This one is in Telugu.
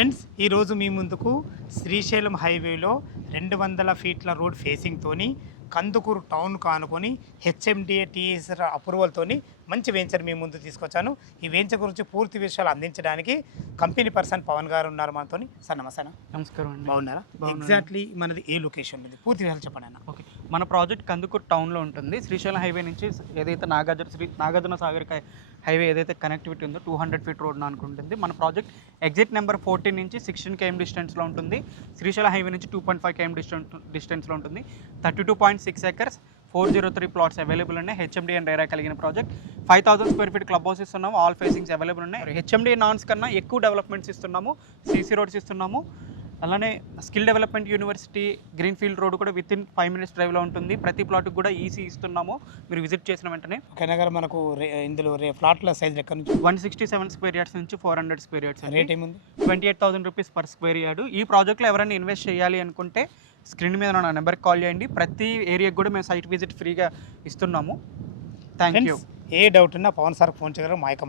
ఫ్రెండ్స్ ఈరోజు మీ ముందుకు శ్రీశైలం హైవేలో 200 ఫీట్ల రోడ్ ఫేసింగ్తోని కందుకూరు టౌన్ కానుకొని హెచ్ఎండిఏ టీఎస్ఆర్ అప్రూవల్తోని మంచి వెంచర్ మీ ముందు తీసుకొచ్చాను. ఈ వెంచర్ గురించి పూర్తి విషయాలు అందించడానికి కంపెనీ పర్సన్ పవన్ గారు ఉన్నారు మనతో. సార్ నమస్తే. నమస్కారం అండి. బాగున్నారా? ఎగ్జాక్ట్లీ మనది ఏ లొకేషన్ ఉంది, పూర్తి విషయాలు చెప్పండి అన్న. ఓకే, మన ప్రాజెక్ట్ కందుకూరు టౌన్లో ఉంటుంది. శ్రీశైలం హైవే నుంచి ఏదైతే నాగార్జున సాగర్ హైవే ఏదైతే కనెక్టివిటీ ఉందో 200 ఫీట్ రోడ్ అనుకుంటుంది. మన ప్రాజెక్ట్ ఎగ్జిట్ నెంబర్ 14 నుంచి 16 km డిస్టెన్స్లో ఉంటుంది. శ్రీశైలం హైవే నుంచి 2.5 km డిస్టెన్స్లో ఉంటుంది. 32.6 acres 403 ప్లాట్స్ అవైలబుల్ ఉన్నాయి. హెచ్ఎండి అండ్ రైరా కలిగిన project. 5000 square feet club house ఇస్తున్నాము. ఆల్ ఫేసింగ్స్ అవైలబుల్ ఉన్నాయి. హెచ్ఎండి నాన్స్ కన్నా ఎక్కువ డెవలప్మెంట్స్ ఇస్తున్నాము. సీసీ రోడ్స్ ఇస్తున్నాము. అలానే skill development university greenfield road కూడా విత్ ఇన్ 5 minutes డ్రైవ్లో ఉంటుంది. ప్రతి ప్లాట్కి కూడా ఈసీ ఇస్తున్నాము మీరు విజిట్ చేసిన వెంటనే. కెనగర్ మనకు ఇందులో ఫ్లాట్ల సైజ్ ఎక్కడ నుంచి? 167 స్క్వేర్ యార్డ్స్ నుంచి 400 స్క్వేర్ యార్డ్స్. రేట్ ఏముంది? 28,000 రూపీస్ పర్ స్క్వేర్ యార్డు. ఈ ప్రాజెక్ట్లో ఎవరైనా ఇన్వెస్ట్ చేయాలి అనుకుంటే స్క్రీన్ మీద నా నెంబర్కి కాల్ చేయండి. ప్రతి ఏరియాకి కూడా మేము సైట్ విజిట్ ఫ్రీగా ఇస్తున్నాము. Thank you. ఏ డౌట్ ఉన్నా పవన్ సార్కి ఫోన్ చేయగలరు. మా యొక్క